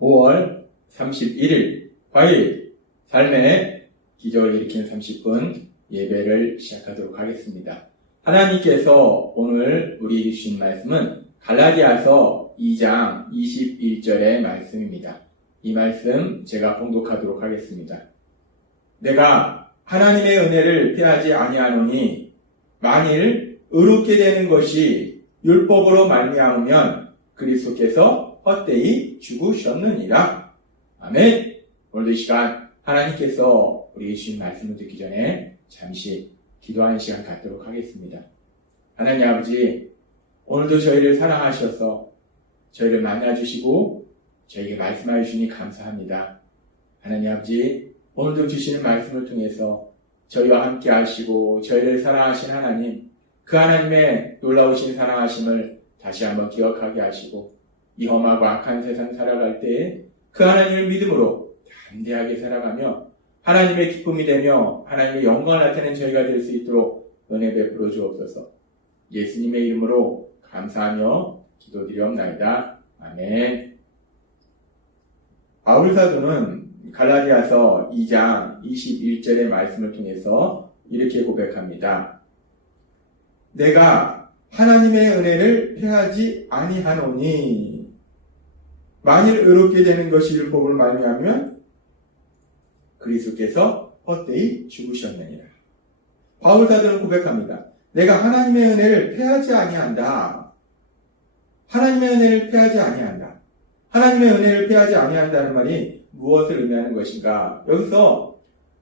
5월 31일 화요일 삶의 기적을 일으키는 30분 예배를 시작하도록 하겠습니다. 하나님께서 오늘 우리에게 주신 말씀은 갈라디아서 2장 21절의 말씀입니다. 이 말씀 제가 봉독하도록 하겠습니다. 내가 하나님의 은혜를 피하지 아니하노니 만일 의롭게 되는 것이 율법으로 말미암으면 그리스도께서 헛되이 죽으셨느니라. 아멘. 오늘도 이 시간 하나님께서 우리에게 주신 말씀을 듣기 전에 잠시 기도하는 시간 갖도록 하겠습니다. 하나님 아버지, 오늘도 저희를 사랑하셔서 저희를 만나주시고 저희에게 말씀하여 주시니 감사합니다. 하나님 아버지, 오늘도 주시는 말씀을 통해서 저희와 함께 하시고 저희를 사랑하신 하나님, 그 하나님의 놀라우신 사랑하심을 다시 한번 기억하게 하시고 이 험하고 악한 세상 살아갈 때에 그 하나님을 믿음으로 담대하게 살아가며 하나님의 기쁨이 되며 하나님의 영광을 나타내는 저희가 될 수 있도록 은혜 베풀어 주옵소서. 예수님의 이름으로 감사하며 기도드리옵나이다. 아멘. 바울 사도는 갈라디아서 2장 21절의 말씀을 통해서 이렇게 고백합니다. 내가 하나님의 은혜를 피하지 아니하노니 만일 의롭게 되는 것이 율법을 말미암으면 그리스도께서 헛되이 죽으셨느니라. 바울 사도는 고백합니다. 내가 하나님의 은혜를 피하지 아니한다. 하나님의 은혜를 피하지 아니한다. 하나님의 은혜를 피하지 아니한다는 말이 무엇을 의미하는 것인가? 여기서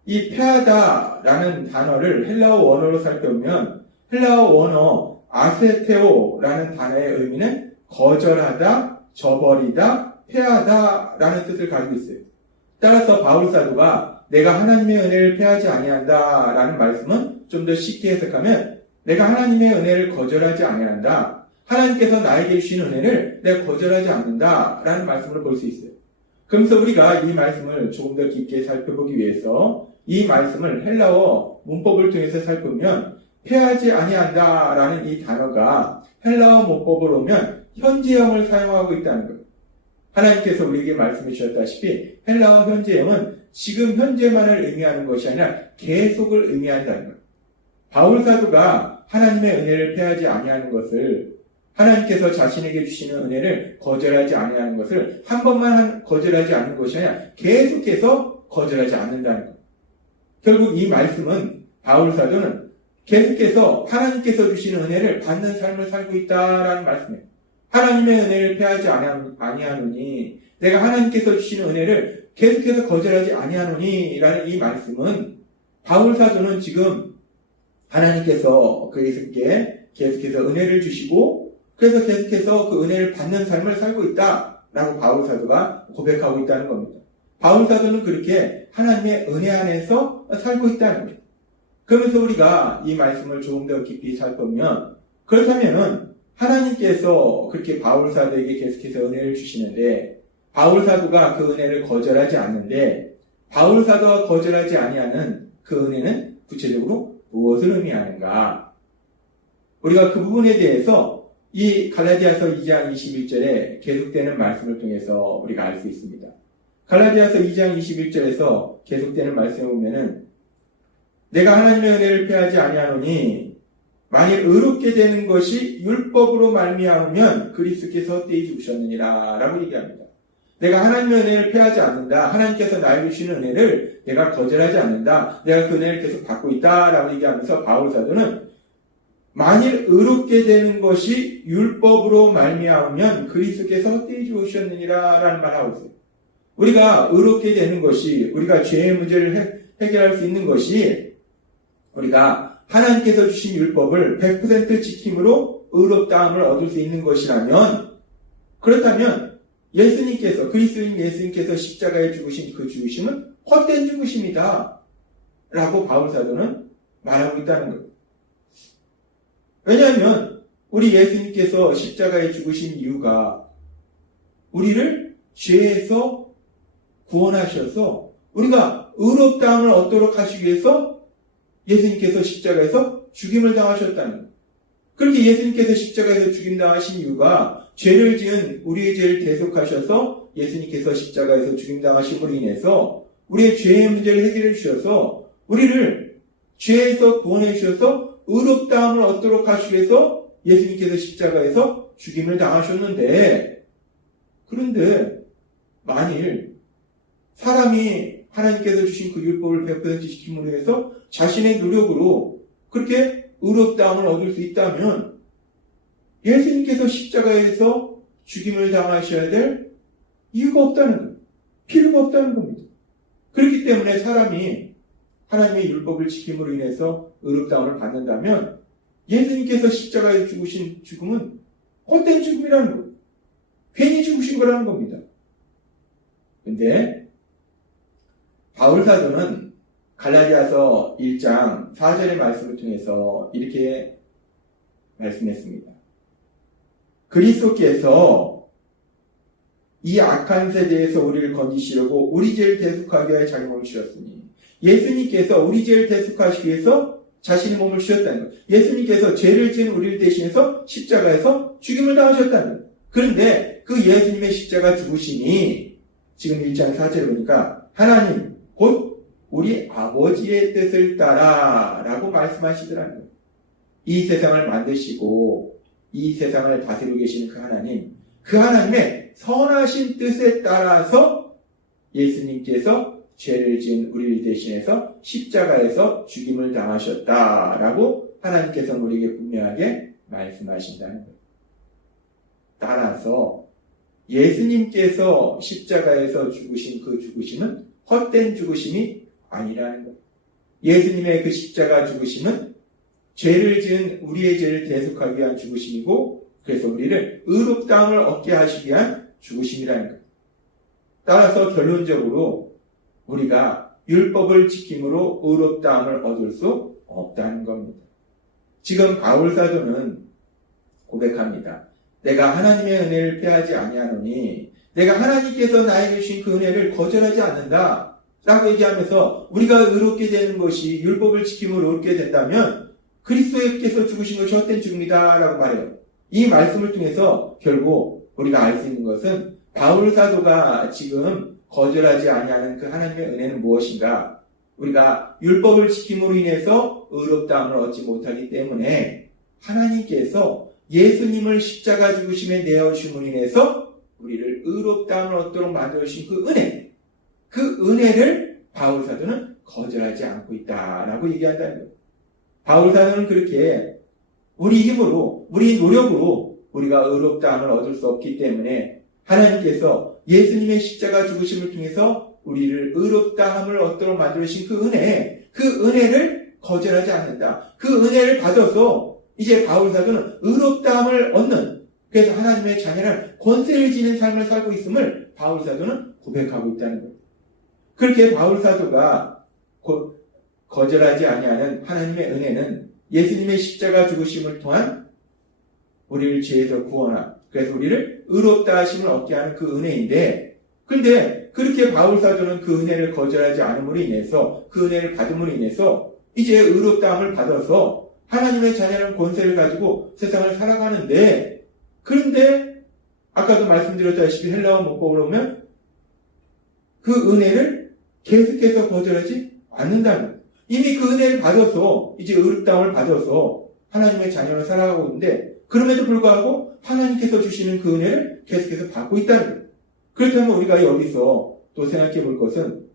이 피하다라는 단어를 헬라어 원어로 살펴보면 헬라어 원어 아세테오라는 단어의 의미는 거절하다, 저버리다, 패하다라는 뜻을 가지고 있어요. 따라서 바울 사도가 내가 하나님의 은혜를 패하지 아니한다라는 말씀은 좀 더 쉽게 해석하면 내가 하나님의 은혜를 거절하지 아니한다. 하나님께서 나에게 주신 은혜를 내가 거절하지 않는다라는 말씀을 볼 수 있어요. 그러면서 우리가 이 말씀을 조금 더 깊게 살펴보기 위해서 이 말씀을 헬라어 문법을 통해서 살펴보면 패하지 아니한다라는 이 단어가 헬라어 문법으로 오면 현재형을 사용하고 있다는 것. 하나님께서 우리에게 말씀해 주셨다시피 헬라어 현재형은 지금 현재만을 의미하는 것이 아니라 계속을 의미한다는 것. 바울 사도가 하나님의 은혜를 패하지 아니하는 것을 하나님께서 자신에게 주시는 은혜를 거절하지 아니하는 것을 한 번만 거절하지 않는 것이 아니라 계속해서 거절하지 않는다는 것. 결국 이 말씀은 바울 사도는 계속해서 하나님께서 주시는 은혜를 받는 삶을 살고 있다라는 말씀이에요. 하나님의 은혜를 패하지 아니하노니 내가 하나님께서 주시는 은혜를 계속해서 거절하지 아니하노니 라는 이 말씀은 바울 사도는 지금 하나님께서 그에게 계속해서 은혜를 주시고 그래서 계속해서 그 은혜를 받는 삶을 살고 있다라고 바울 사도가 고백하고 있다는 겁니다. 바울 사도는 그렇게 하나님의 은혜 안에서 살고 있다는 거예요. 그러면서 우리가 이 말씀을 조금 더 깊이 살펴보면 그렇다면은 하나님께서 그렇게 바울 사도에게 계속해서 은혜를 주시는데 바울 사도가 그 은혜를 거절하지 않는데 바울 사도가 거절하지 아니하는 그 은혜는 구체적으로 무엇을 의미하는가? 우리가 그 부분에 대해서 이 갈라디아서 2장 21절에 계속되는 말씀을 통해서 우리가 알 수 있습니다. 갈라디아서 2장 21절에서 계속되는 말씀을 보면은 내가 하나님의 은혜를 피하지 아니하노니 만일 의롭게 되는 것이 율법으로 말미암으면 그리스도께서 헛되이 죽으셨느니라 라고 얘기합니다. 내가 하나님의 은혜를 피하지 않는다. 하나님께서 나에게 주시는 은혜를 내가 거절하지 않는다. 내가 그 은혜를 계속 받고 있다 라고 얘기하면서 바울 사도는 만일 의롭게 되는 것이 율법으로 말미암으면 그리스도께서 헛되이 죽으셨느니라 라는 말을 하고 있어요. 우리가 의롭게 되는 것이 우리가 죄의 문제를 해결할 수 있는 것이 우리가 하나님께서 주신 율법을 100% 지킴으로 의롭다함을 얻을 수 있는 것이라면 그렇다면 예수님께서 그리스도인 예수님께서 십자가에 죽으신 그 죽으심은 헛된 죽으심이다 라고 바울 사도는 말하고 있다는 거예요. 왜냐하면 우리 예수님께서 십자가에 죽으신 이유가 우리를 죄에서 구원하셔서 우리가 의롭다함을 얻도록 하시기 위해서 예수님께서 십자가에서 죽임을 당하셨다는 거예요. 그렇게 예수님께서 십자가에서 죽임당하신 이유가 죄를 지은 우리의 죄를 대속하셔서 예수님께서 십자가에서 죽임당하심으로 인해서 우리의 죄의 문제를 해결해 주셔서 우리를 죄에서 구원해 주셔서 의롭다함을 얻도록 하시기 위해서 예수님께서 십자가에서 죽임을 당하셨는데, 그런데 만일 사람이 하나님께서 주신 그 율법을 100% 지킴으로 해서 자신의 노력으로 그렇게 의롭다함을 얻을 수 있다면 예수님께서 십자가에서 죽임을 당하셔야 될 이유가 없다는 거예요. 필요가 없다는 겁니다. 그렇기 때문에 사람이 하나님의 율법을 지킴으로 인해서 의롭다함을 받는다면 예수님께서 십자가에서 죽으신 죽음은 헛된 죽음이라는 거예요. 괜히 죽으신 거라는 겁니다. 근데 바울 사도는 갈라디아서 1장 4절의 말씀을 통해서 이렇게 말씀했습니다. 그리스도께서 이 악한 세대에서 우리를 건지시려고 우리 죄를 대속하기 위하여 자기 몸을 주셨으니, 예수님께서 우리 죄를 대속하시기 위해서 자신의 몸을 주셨다는 거예요. 예수님께서 죄를 지은 우리를 대신해서 십자가에서 죽임을 당하셨다는 거예요. 그런데 그 예수님의 십자가 죽으심이 지금 1장 4절에 보니까 하나님 곧 우리 아버지의 뜻을 따라 라고 말씀하시더라는 거예요. 이 세상을 만드시고 이 세상을 다스리고 계시는 그 하나님의 선하신 뜻에 따라서 예수님께서 죄를 지은 우리를 대신해서 십자가에서 죽임을 당하셨다라고 하나님께서 우리에게 분명하게 말씀하신다는 거예요. 따라서 예수님께서 십자가에서 죽으신 그 죽으심은 헛된 죽으심이 아니라는 거예요. 예수님의 그 십자가 죽으심은 죄를 지은 우리의 죄를 대속하기 위한 죽으심이고, 그래서 우리를 의롭다함을 얻게 하시기 위한 죽으심이라는 거예요. 따라서 결론적으로 우리가 율법을 지킴으로 의롭다함을 얻을 수 없다는 겁니다. 지금 바울 사도는 고백합니다. 내가 하나님의 은혜를 패하지 아니하노니 내가 하나님께서 나에게 주신 그 은혜를 거절하지 않는다 라고 얘기하면서 우리가 의롭게 되는 것이 율법을 지킴으로 의롭게 된다면 그리스도께서 죽으신 것이 헛된 죽음이다 라고 말해요. 이 말씀을 통해서 결국 우리가 알 수 있는 것은 바울 사도가 지금 거절하지 아니하는 그 하나님의 은혜는 무엇인가? 우리가 율법을 지킴으로 인해서 의롭다함을 얻지 못하기 때문에 하나님께서 예수님을 십자가 죽으심에 내어주심으로 인해서 우리를 의롭다함을 얻도록 만들어주신 그 은혜, 그 은혜를 바울 사도는 거절하지 않고 있다라고 얘기한다는 거예요. 바울 사도는 그렇게 우리 힘으로, 우리 노력으로 우리가 의롭다함을 얻을 수 없기 때문에 하나님께서 예수님의 십자가 죽으심을 통해서 우리를 의롭다함을 얻도록 만들어주신 그 은혜를 거절하지 않는다. 그 은혜를 받아서 이제 바울 사도는 의롭다함을 얻는, 그래서 하나님의 자녀를 권세를 지닌 삶을 살고 있음을 바울 사도는 고백하고 있다는 거예요. 그렇게 바울 사도가 거절하지 아니하는 하나님의 은혜는 예수님의 십자가 죽으심을 통한 우리를 죄에서 구원함, 그래서 우리를 의롭다 하심을 얻게 하는 그 은혜인데, 그런데 그렇게 바울 사도는 그 은혜를 거절하지 않음으로 인해서, 그 은혜를 받음으로 인해서 이제 의롭다함을 받아서 하나님의 자녀는 권세를 가지고 세상을 살아가는데, 그런데 아까도 말씀드렸다시피 헬라어 문법으로 보면 그 은혜를 계속해서 거절하지 않는다는 거예요. 이미 그 은혜를 받아서 이제 의롭다함을 받아서 하나님의 자녀를 살아가고 있는데, 그럼에도 불구하고 하나님께서 주시는 그 은혜를 계속해서 받고 있다는 거예요. 그렇다면 우리가 여기서 또 생각해 볼 것은,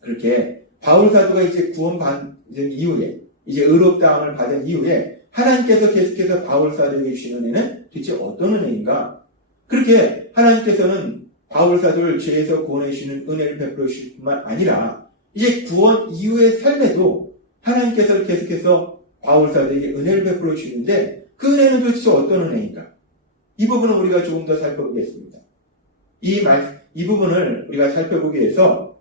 그렇게 바울 사도가 이제 구원받은 이후에, 이제 의롭다함을 받은 이후에 하나님께서 계속해서 바울 사도에게 주신 은혜는 도대체 어떤 은혜인가? 그렇게 하나님께서는 바울 사도를 죄에서 구원해 주시는 은혜를 베풀어 주실 뿐만 아니라 이제 구원 이후의 삶에도 하나님께서 계속해서 바울 사도에게 은혜를 베풀어 주시는데, 그 은혜는 도대체 어떤 은혜인가? 이 부분은 우리가 조금 더 살펴보겠습니다. 이 부분을 우리가 살펴보기 위해서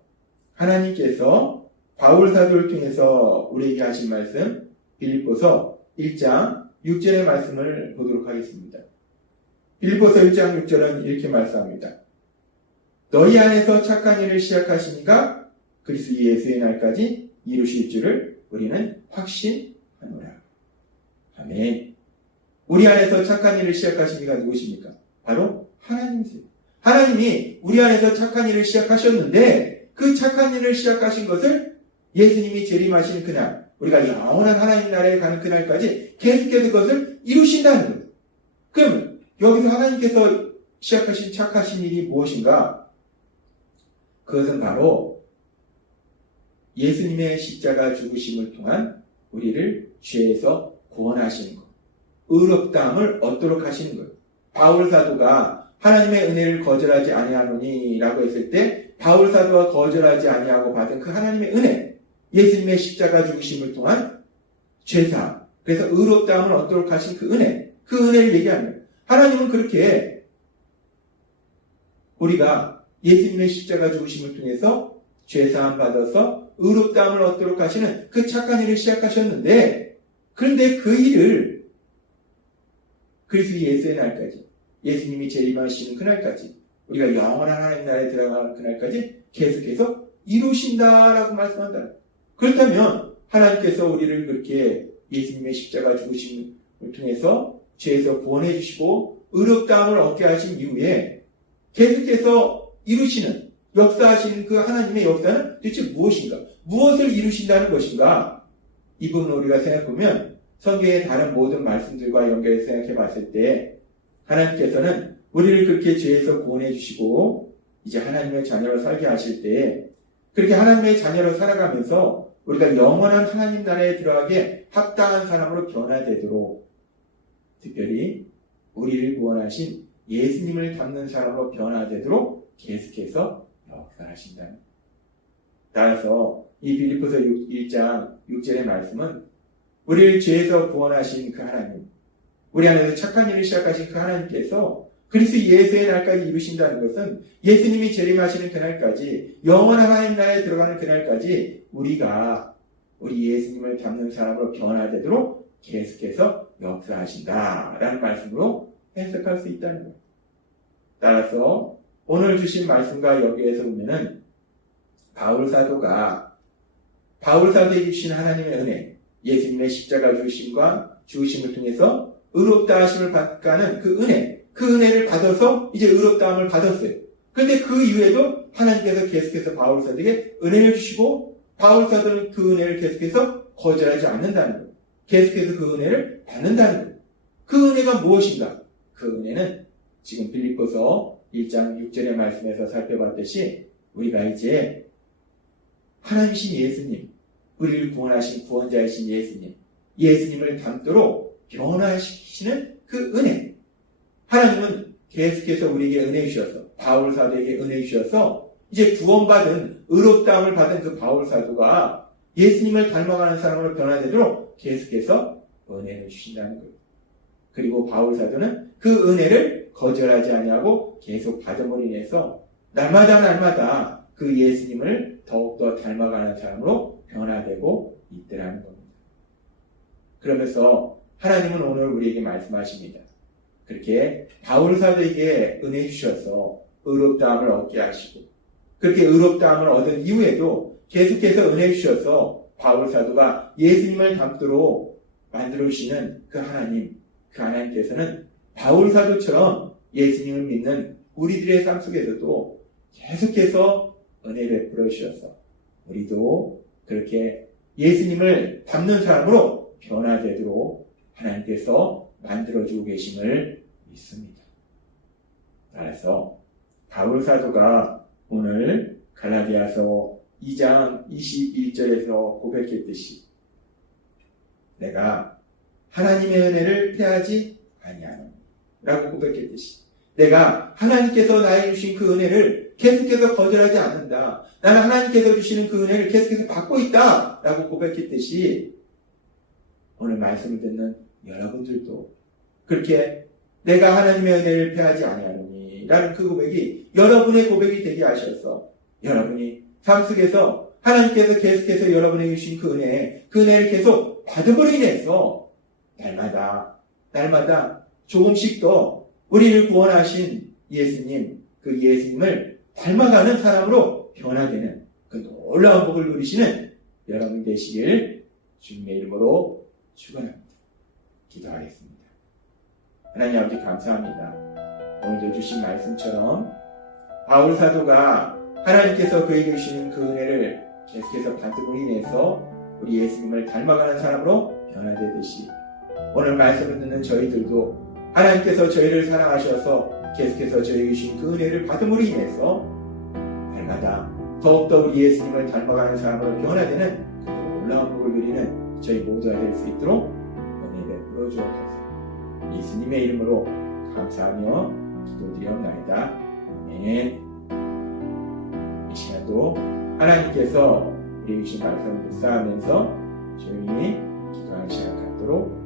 하나님께서 바울 사도를 통해서 우리에게 하신 말씀, 빌립보서 1장 6절의 말씀을 보도록 하겠습니다. 빌립보서 1장 6절은 이렇게 말씀합니다. 너희 안에서 착한 일을 시작하시니까 그리스도 예수의 날까지 이루실 줄을 우리는 확신하노라. 아멘. 우리 안에서 착한 일을 시작하신 이가 누구십니까? 바로 하나님이세요. 하나님이 우리 안에서 착한 일을 시작하셨는데 그 착한 일을 시작하신 것을 예수님이 재림하시는 그날, 우리가 영원한 하나님 나라에 가는 그날까지 계속해서 그것을 이루신다는 거예요. 그럼 여기서 하나님께서 시작하신 착하신 일이 무엇인가? 그것은 바로 예수님의 십자가 죽으심을 통한 우리를 죄에서 구원하시는 것, 의롭다함을 얻도록 하시는 거예요. 바울 사도가 하나님의 은혜를 거절하지 아니하노니 라고 했을 때 바울 사도가 거절하지 아니하고 받은 그 하나님의 은혜, 예수님의 십자가 죽으심을 통한 죄사함, 그래서 의롭다함을 얻도록 하신 그 은혜, 그 은혜를 얘기합니다. 하나님은 그렇게 우리가 예수님의 십자가 죽으심을 통해서 죄사함 받아서 의롭다함을 얻도록 하시는 그 착한 일을 시작하셨는데, 그런데 그 일을 그리스도 예수의 날까지, 예수님이 재림하시는 그날까지, 우리가 영원한 하나님 나라에 들어가는 그날까지 계속해서 이루신다라고 말씀한다. 그렇다면 하나님께서 우리를 그렇게 예수님의 십자가 죽으심을 통해서 죄에서 구원해 주시고 의롭다함을 얻게 하신 이후에 계속해서 이루시는, 역사하시는 그 하나님의 역사는 도대체 무엇인가? 무엇을 이루신다는 것인가? 이 부분을 우리가 생각해보면 성경의 다른 모든 말씀들과 연결해서 생각해 봤을 때 하나님께서는 우리를 그렇게 죄에서 구원해 주시고 이제 하나님의 자녀로 살게 하실 때 그렇게 하나님의 자녀로 살아가면서 우리가 영원한 하나님 나라에 들어가게 합당한 사람으로 변화되도록, 특별히 우리를 구원하신 예수님을 닮는 사람으로 변화되도록 계속해서 역사하신다는. 따라서 이 빌립보서 1장 6절의 말씀은 우리를 죄에서 구원하신 그 하나님, 우리 안에서 착한 일을 시작하신 그 하나님께서 그리스도 예수의 날까지 이루신다는 것은 예수님이 재림하시는 그날까지, 영원한 하나님 나라에 들어가는 그날까지 우리가 우리 예수님을 닮는 사람으로 변화되도록 계속해서 역사하신다라는 말씀으로 해석할 수 있다는 거예요. 따라서 오늘 주신 말씀과 여기에서 보면은 바울 사도에게 주신 하나님의 은혜, 예수님의 십자가 죽으심을 통해서 의롭다 하심을 받가는 그 은혜를 받아서 이제 의롭다함을 받았어요. 그런데 그 이후에도 하나님께서 계속해서 바울 사도에게 은혜를 주시고 바울 사도는 그 은혜를 계속해서 거절하지 않는다는 거예요. 계속해서 그 은혜를 받는다는 거예요. 그 은혜가 무엇인가? 그 은혜는 지금 빌립보서 1장 6절의 말씀에서 살펴봤듯이 우리가 이제 하나님이신 예수님, 우리를 구원하신 구원자이신 예수님을 닮도록 변화시키시는 그 은혜. 하나님은 계속해서 우리에게 은혜 주셔서, 바울 사도에게 은혜 주셔서 이제 구원받은, 의롭다함을 받은 그 바울 사도가 예수님을 닮아가는 사람으로 변화되도록 계속해서 은혜를 주신다는 거예요. 그리고 바울 사도는 그 은혜를 거절하지 아니하고 계속 받음으로 인해서 날마다 그 예수님을 더욱더 닮아가는 사람으로 변화되고 있더라는 겁니다. 그러면서 하나님은 오늘 우리에게 말씀하십니다. 그렇게 바울 사도에게 은혜 주셔서 의롭다함을 얻게 하시고, 그렇게 의롭다함을 얻은 이후에도 계속해서 은혜 주셔서 바울 사도가 예수님을 닮도록 만들어 주시는 그 하나님께서는 바울 사도처럼 예수님을 믿는 우리들의 삶 속에서도 계속해서 은혜를 베풀어 주셔서 우리도 그렇게 예수님을 닮는 사람으로 변화되도록 하나님께서 만들어주고 계심을 믿습니다. 따라서 바울 사도가 오늘 갈라디아서 2장 21절에서 고백했듯이 내가 하나님의 은혜를 패하지 아니하노니 라고 고백했듯이 내가 하나님께서 나에게 주신 그 은혜를 계속해서 거절하지 않는다. 나는 하나님께서 주시는 그 은혜를 계속해서 받고 있다 라고 고백했듯이 오늘 말씀을 듣는 여러분들도 그렇게 내가 하나님의 은혜를 패하지 아니하노니 라는 그 고백이 여러분의 고백이 되게 하셔서 여러분이 삶 속에서 하나님께서 계속해서 여러분에게 주신 그 은혜를 계속 받음으로 인해서 날마다 조금씩 더 우리를 구원하신 예수님, 그 예수님을 닮아가는 사람으로 변화되는 그 놀라운 복을 누리시는 여러분 되시길 주님의 이름으로 축원합니다. 기도하겠습니다. 하나님 아버지 감사합니다. 오늘도 주신 말씀처럼 바울 사도가 하나님께서 그에게 주시는 그 은혜를 계속해서 받음으로 인해서 우리 예수님을 닮아가는 사람으로 변화되듯이 오늘 말씀을 듣는 저희들도 하나님께서 저희를 사랑하셔서 계속해서 저에게 주신 그 은혜를 받음으로 인해서 날마다 더욱더 우리 예수님을 닮아가는 사람으로 변화되는 그 놀라운 복을 누리는 저희 모두가 될 수 있도록 은혜 베풀어 주옵소서. 예수님의 이름으로 감사하며 기도드리옵나이다. 아멘. 이 시간도 하나님께서 우리 주신 말씀을 묵상하면서 조용히 기도하는 시간 갖도록